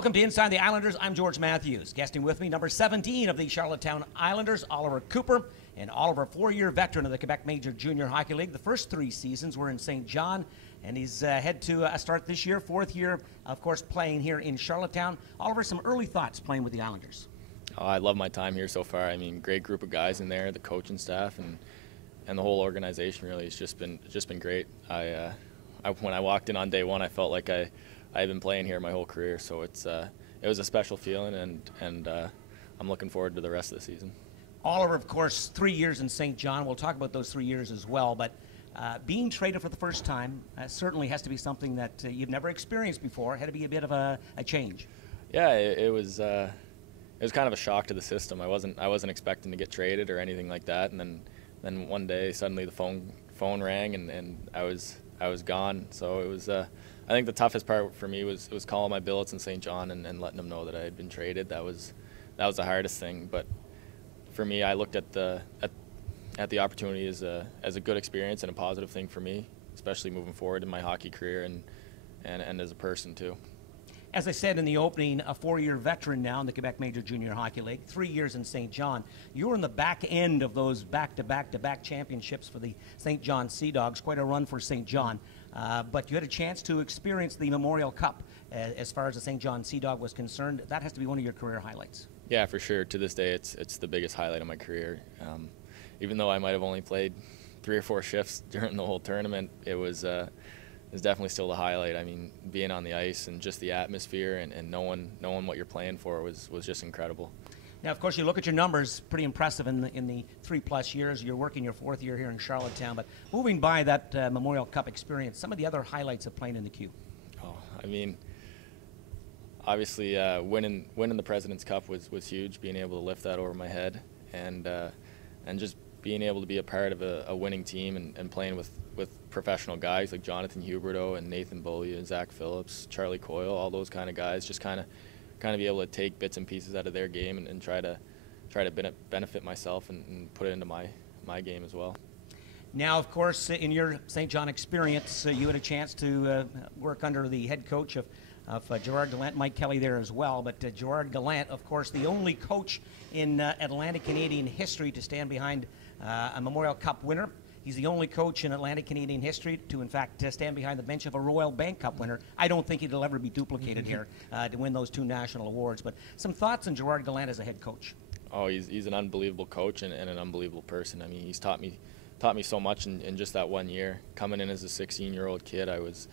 Welcome to Inside the Islanders. I'm George Matthews. Guesting with me, number 17 of the Charlottetown Islanders, Oliver Cooper. And Oliver, 4-year veteran of the Quebec Major Junior Hockey League. The first 3 seasons were in St. John, and he's head to a start this year, 4th year, of course, playing here in Charlottetown. Oliver, some early thoughts playing with the Islanders? Oh, I love my time here so far. I mean, great group of guys in there, the coaching staff, and the whole organization. Really, it's just been great. When I walked in on day one, I felt like I've been playing here my whole career. So it was a special feeling, and I'm looking forward to the rest of the season. Oliver, of course, 3 years in St. John. We'll talk about those 3 years as well. But being traded for the first time certainly has to be something that you've never experienced before. It had to be a bit of a change. Yeah, it was kind of a shock to the system. I wasn't expecting to get traded or anything like that. And then one day suddenly the phone rang and I was gone. So it was. I think the toughest part for me was calling my billets in St. John and letting them know that I had been traded. That was the hardest thing. But for me, I looked at the opportunity as a good experience and a positive thing for me, especially moving forward in my hockey career and as a person too. As I said in the opening, a 4-year veteran now in the Quebec Major Junior Hockey League, 3 years in St. John. You were in the back end of those back-to-back championships for the St. John Sea Dogs. Quite a run for St. John. But you had a chance to experience the Memorial Cup as far as the St. John Sea Dog was concerned. That has to be one of your career highlights. Yeah, for sure. To this day, it's the biggest highlight of my career. Even though I might have only played 3 or 4 shifts during the whole tournament, it was definitely still the highlight. I mean, being on the ice and just the atmosphere and knowing what you're playing for was just incredible. Now, of course, you look at your numbers, pretty impressive in the 3+ years. You're working your 4th year here in Charlottetown. But moving by that Memorial Cup experience, some of the other highlights of playing in the Q. Oh, I mean, obviously winning the President's Cup was huge. Being able to lift that over my head and just being able to be a part of a winning team and playing with professional guys like Jonathan Huberdeau and Nathan Beaulieu and Zach Phillips, Charlie Coyle, all those kind of guys. Just kind of be able to take bits and pieces out of their game and try to benefit myself and put it into my game as well. Now, of course, in your St. John experience, you had a chance to work under the head coach of Gerard Gallant, Mike Kelly there as well. But Gerard Gallant, of course, the only coach in Atlantic Canadian history to stand behind a Memorial Cup winner. He's the only coach in Atlantic Canadian history to, in fact, stand behind the bench of a Royal Bank Cup winner. I don't think it'll ever be duplicated here to win those 2 national awards. But some thoughts on Gerard Gallant as a head coach? Oh, he's an unbelievable coach and an unbelievable person. I mean, he's taught me so much in just that 1 year. Coming in as a 16-year-old kid, I was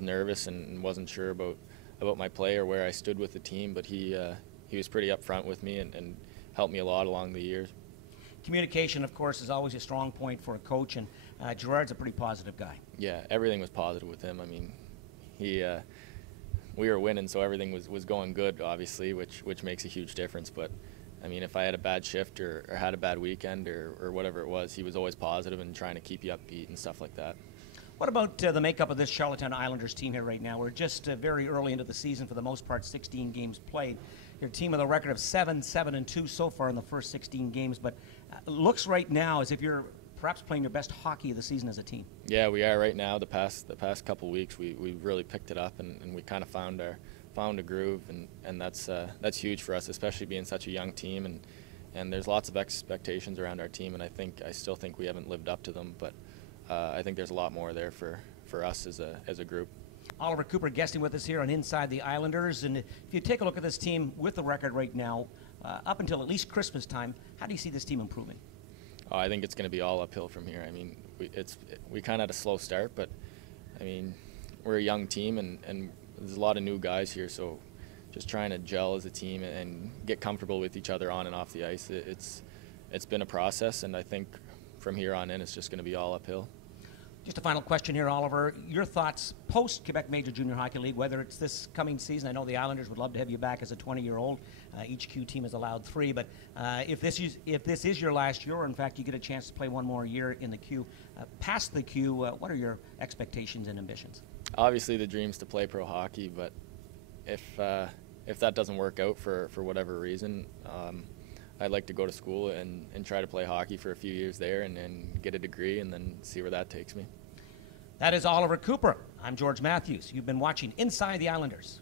nervous and wasn't sure about my play or where I stood with the team, but he was pretty upfront with me and helped me a lot along the years. Communication, of course, is always a strong point for a coach, and Gerard's a pretty positive guy. Yeah, everything was positive with him. I mean, we were winning, so everything was going good, obviously, which makes a huge difference. But I mean, if I had a bad shift or had a bad weekend or whatever it was, he was always positive and trying to keep you upbeat and stuff like that. What about the makeup of this Charlottetown Islanders team here right now? We're just very early into the season, for the most part, 16 games played. Your team with a record of 7-7-2 so far in the first 16 games, but looks right now as if you're perhaps playing your best hockey of the season as a team. Yeah, we are right now. The past couple weeks, we really picked it up and we kind of found a groove, and that's huge for us, especially being such a young team, and there's lots of expectations around our team, and I still think we haven't lived up to them, but I think there's a lot more there for us as a group. Oliver Cooper guesting with us here on Inside the Islanders. And if you take a look at this team with the record right now, up until at least Christmas time, how do you see this team improving? Oh, I think it's going to be all uphill from here. I mean, we kind of had a slow start, but I mean, we're a young team and there's a lot of new guys here, so just trying to gel as a team and get comfortable with each other on and off the ice. It's been a process, and I think from here on in, it's just going to be all uphill. Just a final question here, Oliver. Your thoughts post-Quebec Major Junior Hockey League, whether it's this coming season. I know the Islanders would love to have you back as a 20-year-old. Each Q team is allowed 3. But if this is your last year, or in fact you get a chance to play one more year in the Q, past the Q, what are your expectations and ambitions? Obviously the dream's to play pro hockey, but if that doesn't work out for whatever reason, I'd like to go to school and try to play hockey for a few years there and get a degree and then see where that takes me. That is Oliver Cooper. I'm George Matthews. You've been watching Inside the Islanders.